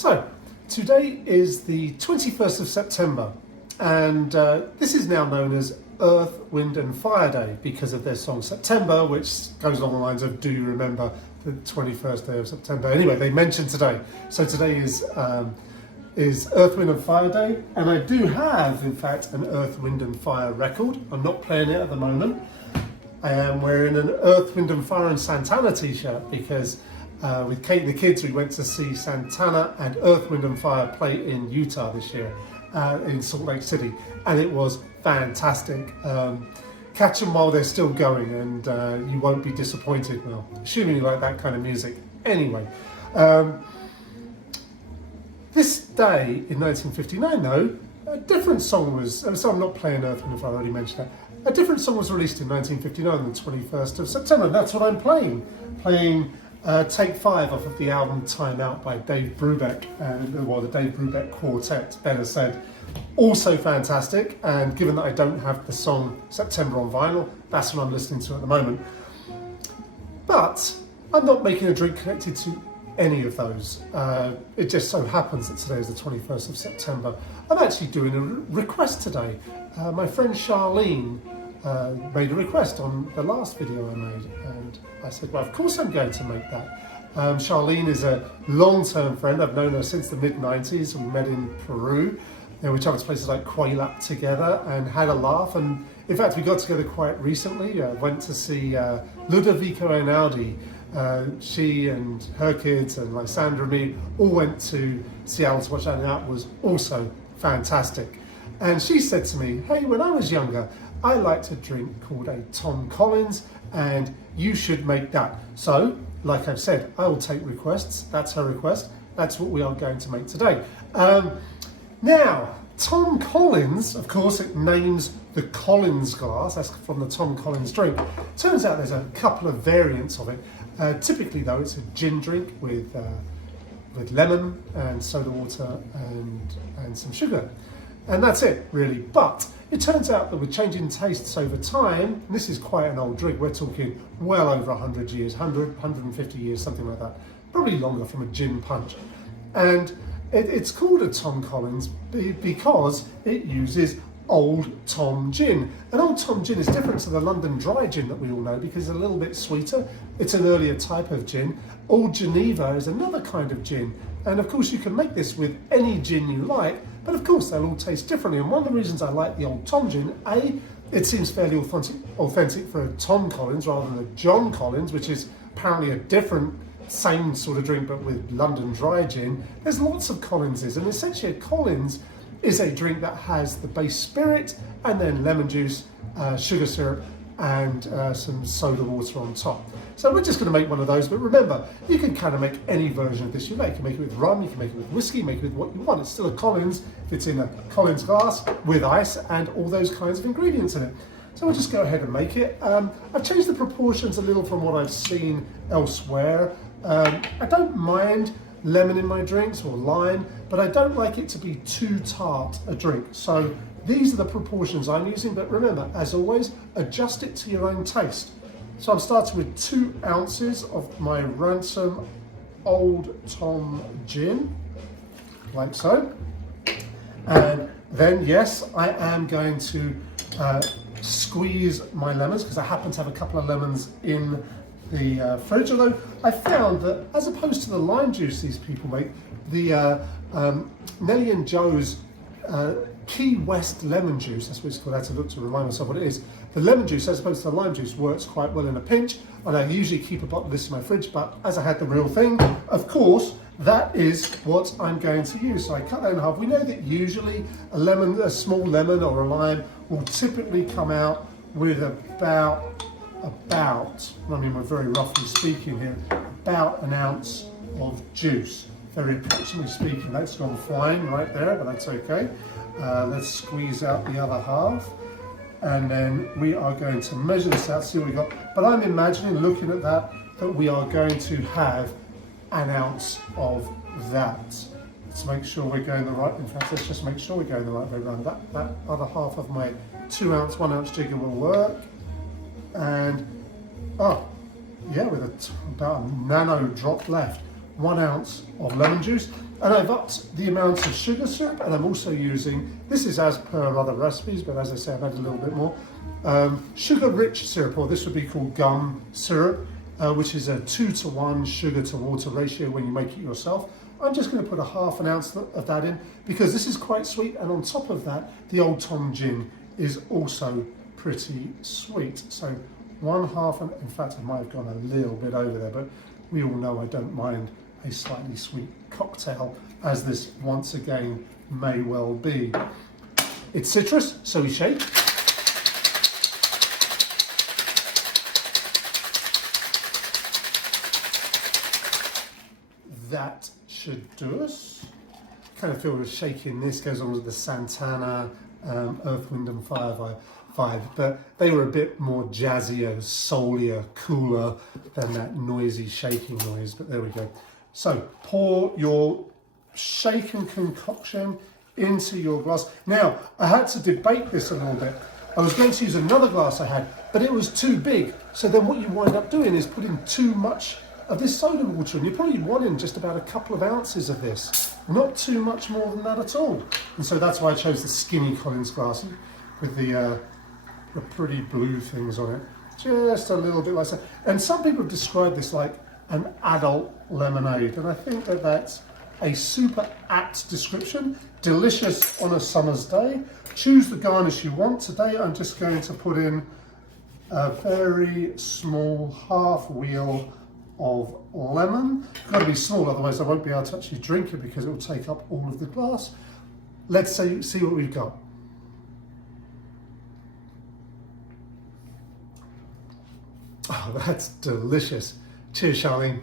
So, today is the 21st of September, and this is now known as Earth, Wind and Fire Day because of their song September, which goes along the lines of "Do you remember the 21st day of September?" Anyway, they mentioned today. So today is Earth, Wind and Fire Day, and I do have, in fact, an Earth, Wind and Fire record. I'm not playing it at the moment. I am wearing an Earth, Wind and Fire and Santana t-shirt because with Kate and the kids we went to see Santana and Earth, Wind and Fire play in Utah this year, in Salt Lake City, and it was fantastic. Catch them while they're still going and you won't be disappointed, well, assuming you like that kind of music. Anyway, this day in 1959 though, a different song was, so I'm not playing Earth, Wind and Fire, I already mentioned that. A different song was released in 1959 on the 21st of September, and that's what I'm playing. Take 5 off of the album Time Out by Dave Brubeck, the Dave Brubeck Quartet, better said. Also fantastic, and given that I don't have the song September on vinyl, that's what I'm listening to at the moment. But I'm not making a drink connected to any of those. It just so happens that today is the 21st of September. I'm actually doing a request today. My friend Charlene made a request on the last video I made, and I said, well, of course I'm going to make that. Charlene is a long-term friend. I've known her since the mid-90s. We met in Peru. We traveled to places like Quaylap together and had a laugh. And in fact, we got together quite recently. Went to see Ludovico Einaudi. She and her kids and Lysandra and me all went to Seattle to watch that, and that was also fantastic. And she said to me, hey, when I was younger, I liked a drink called a Tom Collins, and you should make that. So, like I've said, I will take requests. That's her request. That's what we are going to make today. Now, Tom Collins, of course, it names the Collins glass. That's from the Tom Collins drink. Turns out there's a couple of variants of it. Typically, though, it's a gin drink with lemon and soda water and some sugar. And that's it, really. But it turns out that with changing tastes over time, and this is quite an old drink, we're talking well over 100 years, 150 years, something like that, probably longer from a gin punch. And it's called a Tom Collins because it uses Old Tom gin. And Old Tom gin is different to the London Dry gin that we all know because it's a little bit sweeter. It's an earlier type of gin. Old Geneva is another kind of gin. And of course you can make this with any gin you like, but of course they'll all taste differently. And one of the reasons I like the Old Tom gin, it seems fairly authentic for a Tom Collins rather than a John Collins, which is apparently a different same sort of drink but with London Dry gin. There's lots of Collinses, and essentially a Collins is a drink that has the base spirit and then lemon juice, sugar syrup and some soda water on top. So we're just going to make one of those, but remember, you can kind of make any version of this you like. You can make it with rum, you can make it with whiskey, make it with what you want. It's still a Collins if it's in a Collins glass with ice and all those kinds of ingredients in it. So we'll just go ahead and make it. I've changed the proportions a little from what I've seen elsewhere. I don't mind lemon in my drinks or lime, but I don't like it to be too tart a drink. So these are the proportions I'm using, but remember, as always, adjust it to your own taste. So I'm starting with 2 ounces of my Ransom Old Tom gin, like so. And then, yes, I am going to squeeze my lemons because I happen to have a couple of lemons in the fridge, although I found that as opposed to the lime juice these people make, the Nelly and Joe's Key West lemon juice, that's what it's called. I had to look to remind myself what it is. The lemon juice, as opposed to the lime juice, works quite well in a pinch, and I usually keep a bottle of this in my fridge, but as I had the real thing, of course, that is what I'm going to use. So I cut that in half. We know that usually a small lemon or a lime will typically come out with about, I mean, we're very roughly speaking here, about an ounce of juice. Very approximately speaking. That's gone flying right there, but that's okay. Let's squeeze out the other half. And then we are going to measure this out, see what we got. But I'm imagining, looking at that we are going to have an ounce of that. Let's make sure we're going the right, in fact, let's just make sure we're going the right way around. That other half of my 2 ounce, 1 ounce jigger will work. And, yeah, with about a nano drop left. 1 ounce of lemon juice. And I've upped the amount of sugar syrup, and I'm also using, this is as per other recipes, but as I say, I've added a little bit more, sugar-rich syrup, or this would be called gum syrup, which is a 2-to-1 sugar to water ratio when you make it yourself. I'm just going to put a half an ounce of that in because this is quite sweet, and on top of that, the Old Tom gin is also pretty sweet. So 1/2, and in fact I might have gone a little bit over there, but we all know I don't mind a slightly sweet cocktail, as this once again may well be. It's citrus, so we shake. That should do us. Kind of feel the shaking. This goes on with the Santana Earth, Wind and Fire vibe, but they were a bit more jazzier, soulier, cooler than that noisy shaking noise, but there we go. So pour your shaken concoction into your glass. Now, I had to debate this a little bit. I was going to use another glass I had, but it was too big. So then what you wind up doing is putting too much of this soda water in. You're probably wanting just about a couple of ounces of this, not too much more than that at all. And so that's why I chose the skinny Collins glass with the pretty blue things on it. Just a little bit like that. And some people have described this like an adult lemonade, and I think that that's a super apt description. Delicious on a summer's day. Choose the garnish you want. Today I'm just going to put in a very small half wheel of lemon. It's got to be small, otherwise I won't be able to actually drink it because it will take up all of the glass. Let's see what we've got. Oh, that's delicious. Cheers, Charlene.